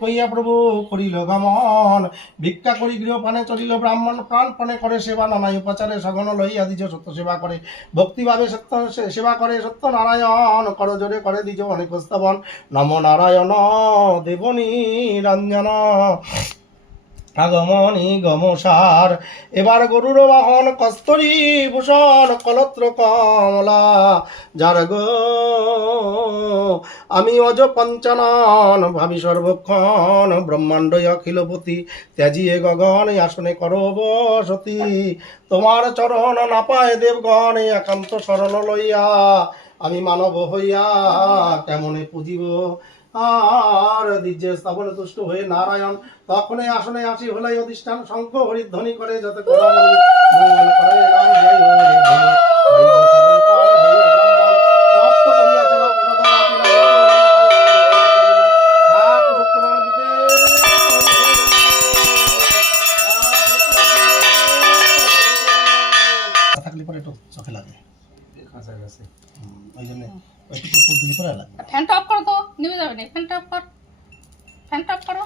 কইয়া প্রভু করিল গমন। ভিক্ষা করি গৃহপানে চলিল ব্রাহ্মণ প্রাণপণে করে সেবা নানাই উপাচারে সগন লইয়া দিজ সত্য সেবা করে। ভক্তিভাবে সত্য সেবা করে সত্য নারায়ণ কর জোরে করে দিজ অনেক স্থাপন নম নারায়ণ, দেবনী রঞ্জন। আগমনী গমসার। এবার গরুর বাহন কস্তরী ভূষণ কলত্র কমলা। যার গো, আমি অজ পঞ্চানন ভাবি সর্বক্ষণ ব্রহ্মাণ্ড অখিলপতি ত্যাজিয়ে গগন আসনে কর বসতি। তোমার চরণ না পায় দেবগণ একান্ত শরণ লইয়া। আমি মানব হইয়া কেমনে পুজিব? আর তুষ্ট হয়ে নারায়ণ তখনই আসনে আসি হলাই অধিষ্ঠান শঙ্খ হরিধ্বনি করে যত থাকলে অফ করো তো নিভে যাবেন ফ্যানটা অফ কর ফ্যানটা অফ করো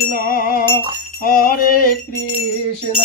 কৃষ্ণ হরে কৃষ্ণ।